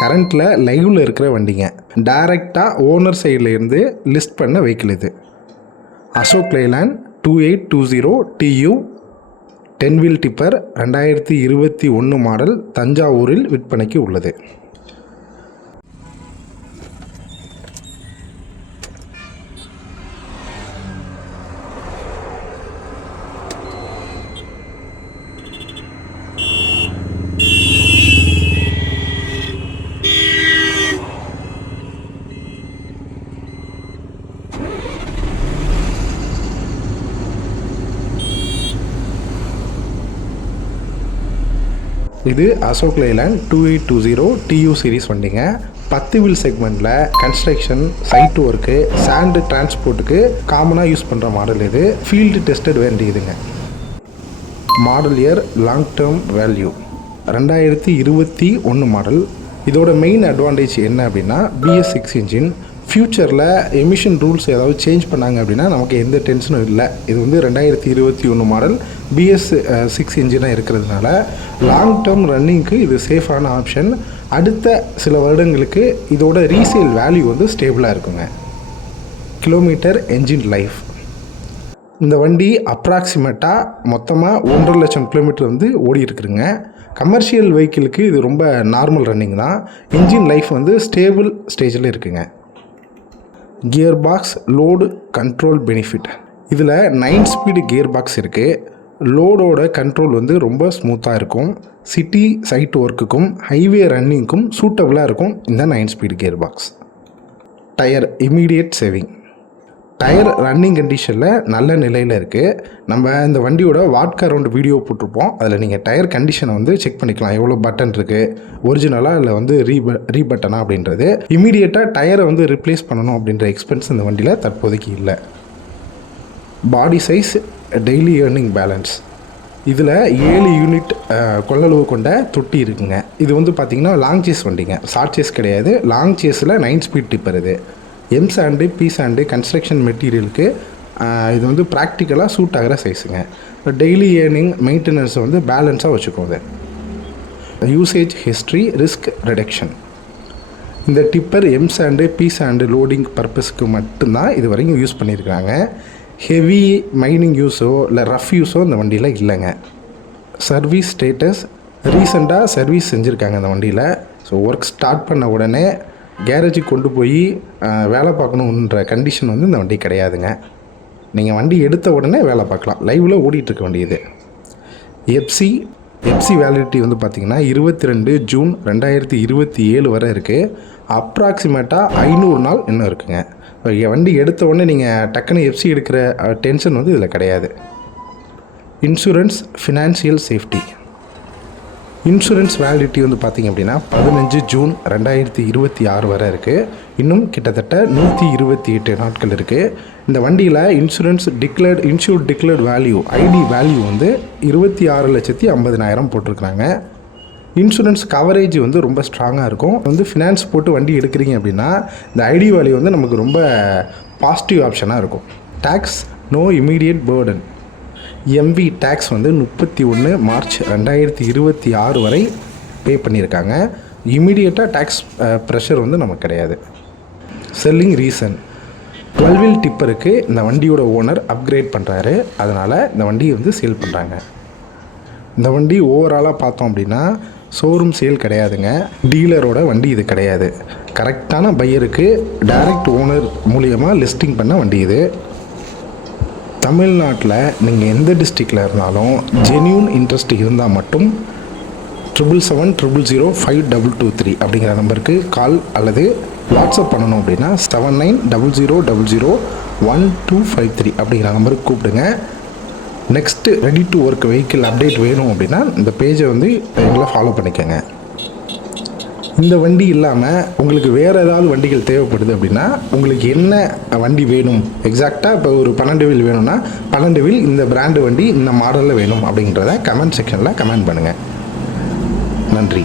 கரண்ட்டில் லைவில் இருக்கிற வண்டிங்க. டைரெக்டாக ஓனர் சைடில் இருந்து லிஸ்ட் பண்ண வெஹிக்கிள் இது. Ashok Leyland 2820 TU 10 wheel tipper 2021 model தஞ்சாவூரில் விற்பனைக்கு உள்ளது. இது அசோக் லேலாண்ட் 2820 TU சீரிஸ் வண்டிங்க. 10 வீல் செக்மெண்ட்டில் கன்ஸ்ட்ரக்ஷன், சைட் ஒர்க்கு, சாண்டு டிரான்ஸ்போர்ட்டுக்கு காமனாக யூஸ் பண்ணுற மாடல் இது. ஃபீல்டு டெஸ்டட் வண்டி இதுங்க. Model year long term value 2021 model. இதோட மெயின் அட்வான்டேஜ் என்ன அப்படின்னா BS6 இன்ஜின். ஃப்யூச்சரில் எமிஷன் ரூல்ஸ் ஏதாவது சேஞ்ச் பண்ணாங்க அப்படின்னா நமக்கு எந்த டென்ஷனும் இல்லை. இது வந்து 2021 மாடல் BS6 இன்ஜினாக இருக்கிறதுனால லாங் டேர்ம் ரன்னிங்க்கு இது சேஃபான ஆப்ஷன். அடுத்த சில வருடங்களுக்கு இதோட ரீசேல் வேல்யூ வந்து ஸ்டேபிளாக இருக்குங்க. Kilometre engine life. இந்த வண்டி அப்ராக்சிமேட்டாக மொத்தமாக 1.5 லட்சம் கிலோமீட்டர் வந்து ஓடி இருக்குதுங்க. கமர்ஷியல் வெஹிக்கிளுக்கு இது ரொம்ப நார்மல் ரன்னிங் தான். இன்ஜின் லைஃப் வந்து ஸ்டேபிள் ஸ்டேஜில் இருக்குங்க. Gearbox load control benefit. இதில் 9 ஸ்பீடு கியர்பாக்ஸ் இருக்குது. லோடோட கண்ட்ரோல் வந்து ரொம்ப ஸ்மூத்தாக இருக்கும். சிட்டி சைட் ஒர்க்குக்கும் ஹைவே ரன்னிங்க்கும் சூட்டபுளாக இருக்கும் இந்த 9 speed gearbox. Tyre immediate saving. Tyre running கண்டிஷனில் நல்ல நிலையில் இருக்குது. நம்ம இந்த வண்டியோட வாட்க் அரவுண்ட் வீடியோ போட்டிருப்போம். அதில் நீங்கள் டயர் கண்டிஷனை வந்து செக் பண்ணிக்கலாம். எவ்வளோ பட்டன் இருக்குது, ஒரிஜினலாக இல்லை வந்து ரீபட்டனா அப்படின்றது. இமீடியட்டாக டயரை வந்து ரிப்ளேஸ் பண்ணணும் அப்படின்ற எக்ஸ்பென்ஸ் இந்த வண்டியில் தற்போதைக்கு இல்லை. பாடி சைஸ் டெய்லி ஏர்னிங் பேலன்ஸ். இதில் 7 யூனிட் கொள்ளளவு கொண்ட தொட்டி இருக்குங்க. இது வந்து பார்த்திங்கன்னா லாங் சேஸ் வண்டிங்க, ஷார்ட் சேஸ் கிடையாது. லாங் சேஸில் 9 ஸ்பீட் டிப்பர் இது. M sand, P sand construction மெட்டீரியலுக்கு இது வந்து ப்ராக்டிக்கலாக சூட் ஆகிற சைஸுங்க. டெய்லி ஏர்னிங் மெயின்டெனன்ஸை வந்து பேலன்ஸாக வச்சுக்கோங்க. Usage history risk reduction. இந்த tipper M sand, P sand loading பர்பஸ்க்கு மட்டும்தான் இது வரைக்கும் யூஸ் பண்ணியிருக்காங்க. ஹெவி மைனிங் யூஸோ இல்லை ரஃப் யூஸோ இந்த வண்டியில் இல்லைங்க. சர்வீஸ் ஸ்டேட்டஸ் ரீசெண்டாக சர்வீஸ் செஞ்சுருக்காங்க இந்த வண்டியில். ஸோ ஒர்க் ஸ்டார்ட் பண்ண உடனே கேரேஜுக்கு கொண்டு போய் வேலை பார்க்கணுன்ற கண்டிஷன் வந்து இந்த வண்டி கிடையாதுங்க. நீங்கள் வண்டி எடுத்த உடனே வேலை பார்க்கலாம். லைவில் ஓடிட்டுருக்க வண்டி இது. எஃப்சி வேலிடிட்டி வந்து பார்த்திங்கன்னா 22 ஜூன் 2027 வரை இருக்குது. அப்ராக்சிமேட்டாக 500 நாள் இன்னும் இருக்குங்க. வண்டி எடுத்த உடனே நீங்கள் டக்குன்னு எஃப்சி எடுக்கிற டென்ஷன் வந்து இதில் கிடையாது. Insurance financial safety. Insurance validity வந்து பார்த்திங்க அப்படின்னா 15 ஜூன் 2026 வரை இருக்குது. இன்னும் கிட்டத்தட்ட 128 நாட்கள் இருக்குது. இந்த வண்டியில் insured declared value ID value வந்து 26,50,000 போட்டிருக்கிறாங்க. இன்சூரன்ஸ் கவரேஜ் வந்து ரொம்ப ஸ்ட்ராங்காக இருக்கும். வந்து ஃபினான்ஸ் போட்டு வண்டி எடுக்கிறீங்க அப்படின்னா இந்த ஐடி வேல்யூ வந்து நமக்கு ரொம்ப பாசிட்டிவ் ஆப்ஷனாக இருக்கும். Tax no immediate burden. MV tax வந்து 31 மார்ச் 2026 வரை பே பண்ணியிருக்காங்க. இமீடியட்டாக டேக்ஸ் ப்ரெஷர் வந்து நமக்கு கிடையாது. செல்லிங் ரீசன் 12 வீல் டிப்பருக்கு இந்த வண்டியோட ஓனர் அப்கிரேட் பண்ணுறாரு. அதனால் இந்த வண்டியை வந்து சேல் பண்ணுறாங்க. இந்த வண்டி ஓவராலாக பார்த்தோம் அப்படின்னா ஷோரூம் சேல் கிடையாதுங்க. டீலரோட வண்டி இது கிடையாது. கரெக்டான பையருக்கு டைரக்ட் ஓனர் மூலியமாக லிஸ்டிங் பண்ண வண்டி இது. தமிழ்நாட்டில் நீங்கள் எந்த டிஸ்ட்ரிக்டில் இருந்தாலும் ஜென்யூன் இன்ட்ரெஸ்ட் இருந்தால் மட்டும் 77700052223 அப்படிங்கிற நம்பருக்கு கால் அல்லது வாட்ஸ்அப் பண்ணணும் அப்படின்னா 7900001253 அப்படிங்கிற நம்பருக்கு கூப்பிடுங்க. Next ready to work vehicle update வேணும் அப்படின்னா இந்த பேஜை வந்து எங்களை ஃபாலோ பண்ணிக்கோங்க. இந்த வண்டி இல்லாமல் உங்களுக்கு வேறு ஏதாவது வண்டிகள் தேவைப்படுது அப்படின்னா உங்களுக்கு என்ன வண்டி வேணும் எக்ஸாக்டாக இப்போ ஒரு 12 வீல் வேணும்னா 12 வீல் இந்த பிராண்டு வண்டி இந்த மாடலில் வேணும் அப்படிங்கிறத கமெண்ட் செக்ஷனில் கமெண்ட் பண்ணுங்கள். நன்றி.